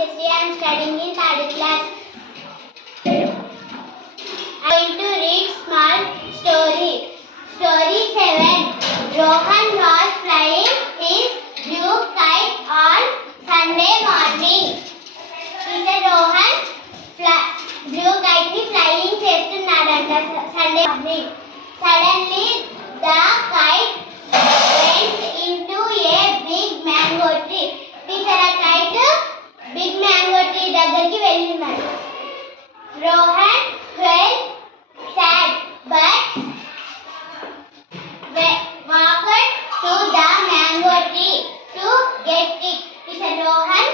Jesse. I am studying in third class. I am going to read small story. Story 7. Rohan was flying his blue kite on Sunday morning. He said Rohan blue kite ni flying చేస్తున్నాడంట Sunday morning. Suddenly the kite went into a big mango tree. Teacher a kite big mango tree దగ్గరికి వెళ్ళిందంట. Rohan felt sad but walked to the mango tree to get it. Teacher Rohan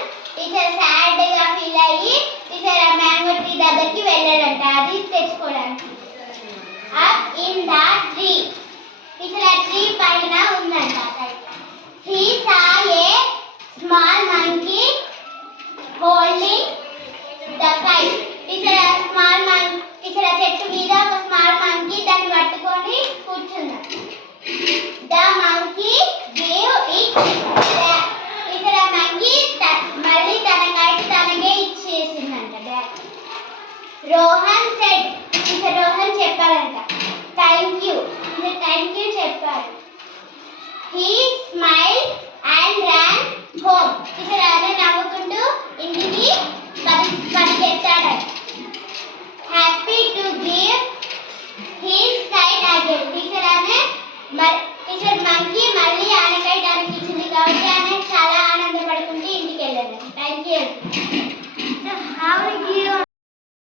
sad గా ఫీల్ అయ్యి టీచర్ ఆ mango tree దగ్గరికి వెళ్ళాడంట అది తెచ్చుకోవడానికి. Up in the tree. Teacher ఆ ట్రీ పైన ఉందంట. He saw a small monkey holding the kite. Teacher ఆ స్మాల్ మంకీ టీచర్ ఆ చెట్టు మీద ఒక స్మాల్ మంకీ దాన్ని పట్టుకొని కూర్చుంది. The monkey gave it back. Teacher ఆ మంకీ మళ్ళీ తన కైట్ తనకే ఇచ్చేసిందంట. రోహన్ సెడ్ టీచర్ రోహన్ చెప్పాడంట థ్యాంక్ యూ చెప్పాడు. He